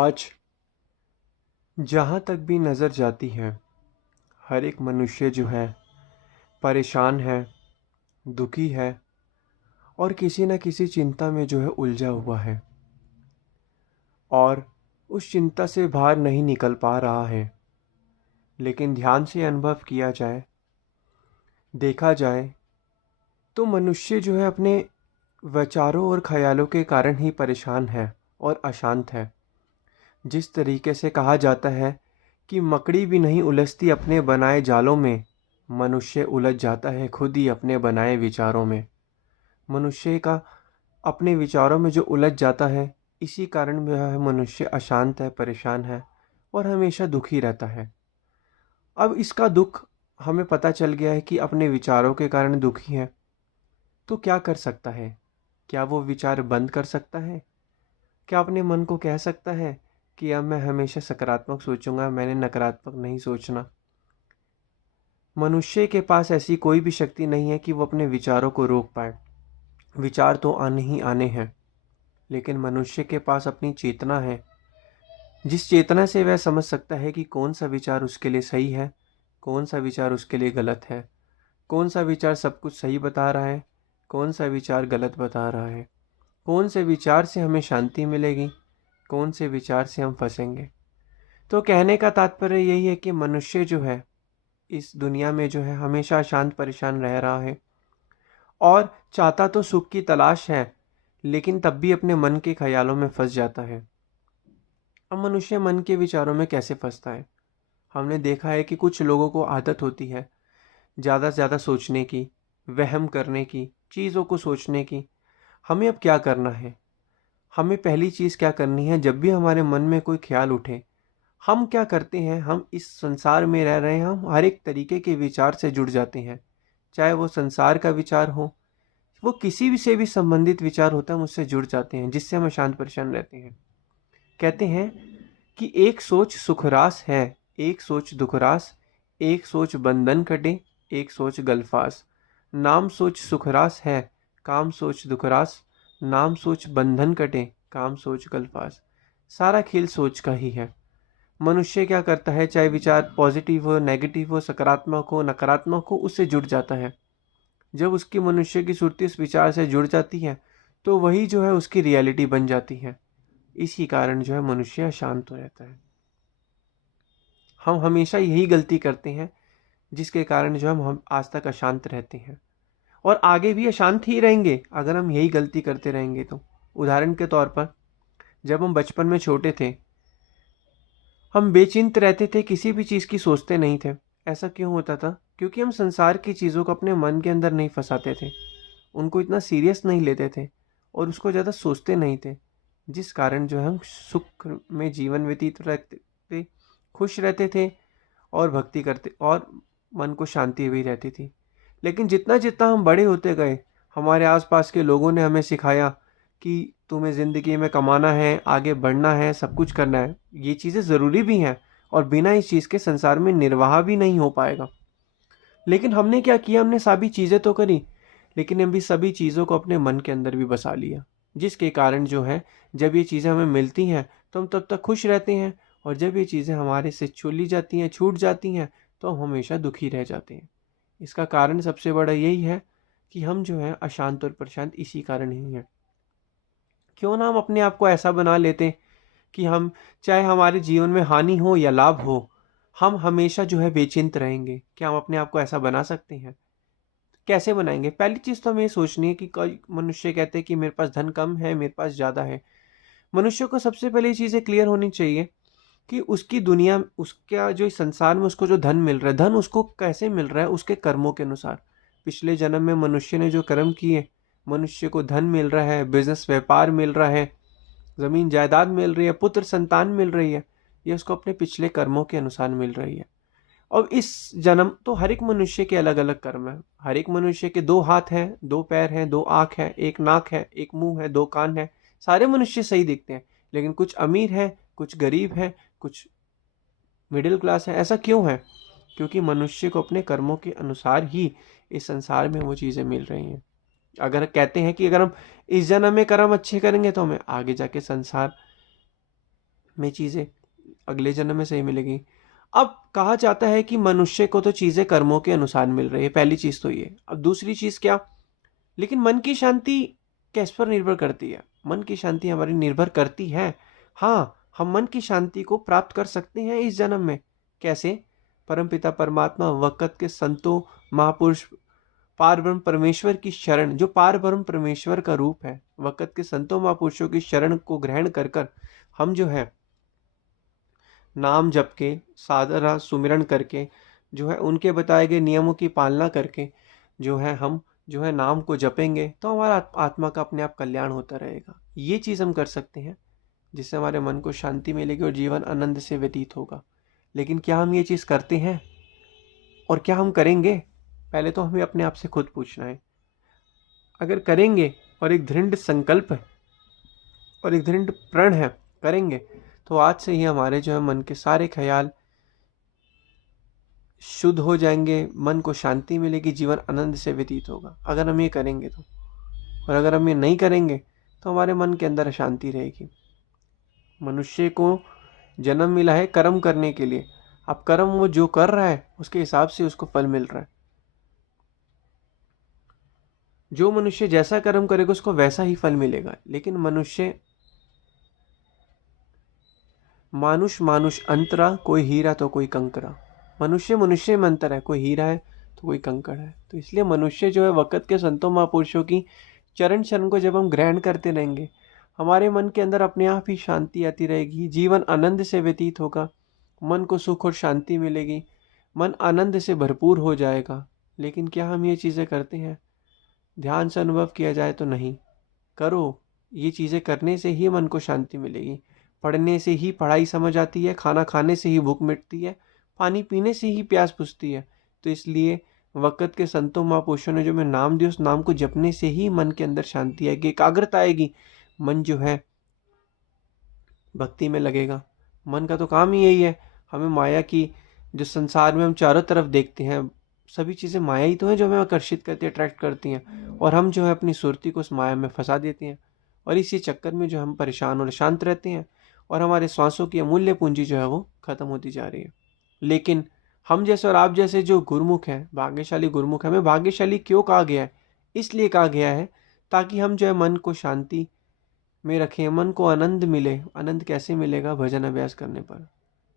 आज जहाँ तक भी नज़र जाती है, हर एक मनुष्य जो है परेशान है, दुखी है और किसी न किसी चिंता में जो है उलझा हुआ है और उस चिंता से बाहर नहीं निकल पा रहा है। लेकिन ध्यान से अनुभव किया जाए, देखा जाए तो मनुष्य जो है अपने विचारों और ख्यालों के कारण ही परेशान है और अशांत है। जिस तरीके से कहा जाता है कि मकड़ी भी नहीं उलझती अपने बनाए जालों में, मनुष्य उलझ जाता है खुद ही अपने बनाए विचारों में। मनुष्य का अपने विचारों में जो उलझ जाता है, इसी कारण वह मनुष्य अशांत है, परेशान है और हमेशा दुखी रहता है। अब इसका दुख हमें पता चल गया है कि अपने विचारों के कारण दुखी है, तो क्या कर सकता है? क्या वो विचार बंद कर सकता है? क्या अपने मन को कह सकता है कि अब मैं हमेशा सकारात्मक सोचूंगा, मैंने नकारात्मक नहीं सोचना? मनुष्य के पास ऐसी कोई भी शक्ति नहीं है कि वो अपने विचारों को रोक पाए। विचार तो आने ही आने हैं, लेकिन मनुष्य के पास अपनी चेतना है, जिस चेतना से वह समझ सकता है कि कौन सा विचार उसके लिए सही है, कौन सा विचार उसके लिए गलत है, कौन सा विचार सब कुछ सही बता रहा है, कौन सा विचार गलत बता रहा है, कौन से विचार से हमें शांति मिलेगी, कौन से विचार से हम फंसेंगे। तो कहने का तात्पर्य यही है कि मनुष्य जो है इस दुनिया में जो है हमेशा अशांत परेशान रह रहा है और चाहता तो सुख की तलाश है, लेकिन तब भी अपने मन के ख्यालों में फंस जाता है। अब मनुष्य मन के विचारों में कैसे फंसता है? हमने देखा है कि कुछ लोगों को आदत होती है ज़्यादा से ज़्यादा सोचने की, वहम करने की, चीज़ों को सोचने की। हमें अब क्या करना है? हमें पहली चीज़ क्या करनी है, जब भी हमारे मन में कोई ख्याल उठे, हम क्या करते हैं, हम इस संसार में रह रहे हैं, हम हर एक तरीके के विचार से जुड़ जाते हैं। चाहे वो संसार का विचार हो, वो किसी भी से भी संबंधित विचार होता है, हम उससे जुड़ जाते हैं, जिससे हम अशांत परेशान रहते हैं। कहते हैं कि एक सोच सुखरास है, एक सोच दुखरास, एक सोच बंधन कटे, एक सोच गलफास। नाम सोच सुखरास है, काम सोच दुखरास, नाम सोच बंधन कटे, काम सोच गलफास। सारा खेल सोच का ही है। मनुष्य क्या करता है, चाहे विचार पॉजिटिव हो, नेगेटिव हो, सकारात्मक हो, नकारात्मक हो, उससे जुड़ जाता है। जब उसकी मनुष्य की सुरती उस विचार से जुड़ जाती है, तो वही जो है उसकी रियलिटी बन जाती है। इसी कारण जो है मनुष्य अशांत हो रहता है। हम हमेशा यही गलती करते हैं, जिसके कारण जो हम आज तक अशांत रहते हैं और आगे भी अशांत ही रहेंगे अगर हम यही गलती करते रहेंगे तो। उदाहरण के तौर पर, जब हम बचपन में छोटे थे, हम बेचिंत रहते थे, किसी भी चीज़ की सोचते नहीं थे। ऐसा क्यों होता था? क्योंकि हम संसार की चीज़ों को अपने मन के अंदर नहीं फंसाते थे, उनको इतना सीरियस नहीं लेते थे और उसको ज़्यादा सोचते नहीं थे, जिस कारण जो है हम सुख में जीवन व्यतीत रखते थे, खुश रहते थे और भक्ति करते और मन को शांति भी रहती थी। लेकिन जितना जितना हम बड़े होते गए, हमारे आसपास के लोगों ने हमें सिखाया कि तुम्हें ज़िंदगी में कमाना है, आगे बढ़ना है, सब कुछ करना है। ये चीज़ें ज़रूरी भी हैं और बिना इस चीज़ के संसार में निर्वाह भी नहीं हो पाएगा। लेकिन हमने क्या किया, हमने सभी चीज़ें तो करी, लेकिन अभी सभी चीज़ों को अपने मन के अंदर भी बसा लिया, जिसके कारण जो है जब ये चीज़ें हमें मिलती हैं तो हम तब तक खुश रहते हैं और जब ये चीज़ें हमारे से चली जाती हैं, छूट जाती हैं, तो हम हमेशा दुखी रह जाते हैं। इसका कारण सबसे बड़ा यही है कि हम जो है अशांत और प्रशांत इसी कारण ही हैं। क्यों ना हम अपने आप को ऐसा बना लेते कि हम, चाहे हमारे जीवन में हानि हो या लाभ हो, हम हमेशा जो है बेचिंत रहेंगे। क्या हम अपने आप को ऐसा बना सकते हैं? कैसे बनाएंगे? पहली चीज़ तो हमें ये सोचनी है कि कई मनुष्य कहते हैं कि मेरे पास धन कम है, मेरे पास ज़्यादा है। मनुष्य को सबसे पहले ये चीज़ें क्लियर होनी चाहिए कि उसकी दुनिया, उसका जो इस संसार में उसको जो धन मिल रहा है, धन उसको कैसे मिल रहा है? उसके कर्मों के अनुसार। पिछले जन्म में मनुष्य ने जो कर्म किए, मनुष्य को धन मिल रहा है, बिजनेस व्यापार मिल रहा है, जमीन जायदाद मिल रही है, पुत्र संतान मिल रही है। ये उसको अपने पिछले कर्मों के अनुसार मिल रही है। और इस जन्म तो हर एक मनुष्य के अलग अलग कर्म है। हर एक मनुष्य के दो हाथ हैं, दो पैर हैं, दो आँख है, एक नाक है, एक मुंह है, दो कान है। सारे मनुष्य सही दिखते हैं, लेकिन कुछ अमीर है, कुछ गरीब है, कुछ मिडिल क्लास है। ऐसा क्यों है? क्योंकि मनुष्य को अपने कर्मों के अनुसार ही इस संसार में वो चीज़ें मिल रही हैं। अगर कहते हैं कि अगर हम इस जन्म में कर्म अच्छे करेंगे तो हमें आगे जाके संसार में चीज़ें अगले जन्म में सही मिलेगी। अब कहा जाता है कि मनुष्य को तो चीज़ें कर्मों के अनुसार मिल रही है, पहली चीज़ तो ये। अब दूसरी चीज़ क्या, लेकिन मन की शांति किस पर निर्भर करती है? मन की शांति हमारी निर्भर करती है, हाँ, हम मन की शांति को प्राप्त कर सकते हैं इस जन्म में। कैसे? परमपिता परमात्मा, वक़्त के संतों, महापुरुष, पारब्रह्म परमेश्वर की शरण, जो पारब्रह्म परमेश्वर का रूप है, वक़्त के संतों महापुरुषों की शरण को ग्रहण कर कर हम जो है नाम जप के, साधना सुमिरन करके, जो है उनके बताए गए नियमों की पालना करके जो है हम जो है नाम को जपेंगे, तो हमारा आत्मा का अपने आप कल्याण होता रहेगा। ये चीज़ हम कर सकते हैं जिससे हमारे मन को शांति मिलेगी और जीवन आनंद से व्यतीत होगा। लेकिन क्या हम ये चीज़ करते हैं और क्या हम करेंगे? पहले तो हमें अपने आप से खुद पूछना है। अगर करेंगे और एक दृढ़ संकल्प है और एक दृढ़ प्रण है, करेंगे, तो आज से ही हमारे जो है मन के सारे ख्याल शुद्ध हो जाएंगे, मन को शांति मिलेगी, जीवन आनंद से व्यतीत होगा, अगर हम ये करेंगे तो। और अगर हम ये नहीं करेंगे तो हमारे मन के अंदर अशांति रहेगी। मनुष्य को जन्म मिला है कर्म करने के लिए। अब कर्म वो जो कर रहा है उसके हिसाब से उसको फल मिल रहा है। जो मनुष्य जैसा कर्म करेगा उसको वैसा ही फल मिलेगा। लेकिन मानुष मानुष अंतरा, कोई हीरा तो कोई कंकरा। मनुष्य मनुष्य में अंतर है, कोई हीरा है तो कोई कंकड़ है। तो इसलिए मनुष्य जो है वक़्त के संतों महापुरुषों की चरण शरण को जब हम ग्रहण करते रहेंगे, हमारे मन के अंदर अपने आप ही शांति आती रहेगी, जीवन आनंद से व्यतीत होगा, मन को सुख और शांति मिलेगी, मन आनंद से भरपूर हो जाएगा। लेकिन क्या हम ये चीज़ें करते हैं? ध्यान से अनुभव किया जाए तो नहीं। करो, ये चीज़ें करने से ही मन को शांति मिलेगी। पढ़ने से ही पढ़ाई समझ आती है, खाना खाने से ही भूख मिटती है, पानी पीने से ही प्यास बुझती है। तो इसलिए वक़्त के संतों महापुरुषों ने जो मैं नाम दिया, उस नाम को जपने से ही मन के अंदर शांति आएगी, एकाग्रता आएगी, मन जो है भक्ति में लगेगा। मन का तो काम ही यही है, हमें माया की, जो संसार में हम चारों तरफ देखते हैं, सभी चीज़ें माया ही तो हैं जो हमें आकर्षित करती है, अट्रैक्ट करती हैं, और हम जो है अपनी सुरती को उस माया में फंसा देते हैं, और इसी चक्कर में जो हम परेशान और शांत रहते हैं, और हमारे सांसों की अमूल्य पूंजी जो है वो खत्म होती जा रही है। लेकिन हम जैसे और आप जैसे जो गुरुमुख हैं, भाग्यशाली गुरुमुख, हमें भाग्यशाली क्यों कहा गया है? इसलिए कहा गया है ताकि हम जो है मन को शांति में रखें, मन को आनंद मिले। आनंद कैसे मिलेगा? भजन अभ्यास करने पर।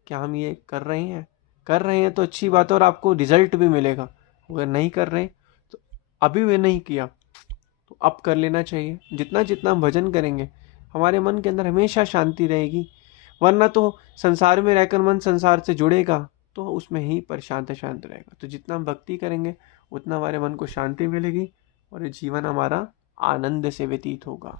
क्या हम ये कर रहे हैं? कर रहे हैं तो अच्छी बात है और आपको रिजल्ट भी मिलेगा। अगर नहीं कर रहे तो अभी भी नहीं किया तो अब कर लेना चाहिए। जितना जितना हम भजन करेंगे हमारे मन के अंदर हमेशा शांति रहेगी, वरना तो संसार में रहकर मन संसार से जुड़ेगा तो उसमें ही शांत रहेगा। तो जितना हम भक्ति करेंगे उतना हमारे मन को शांति मिलेगी और जीवन हमारा आनंद से व्यतीत होगा।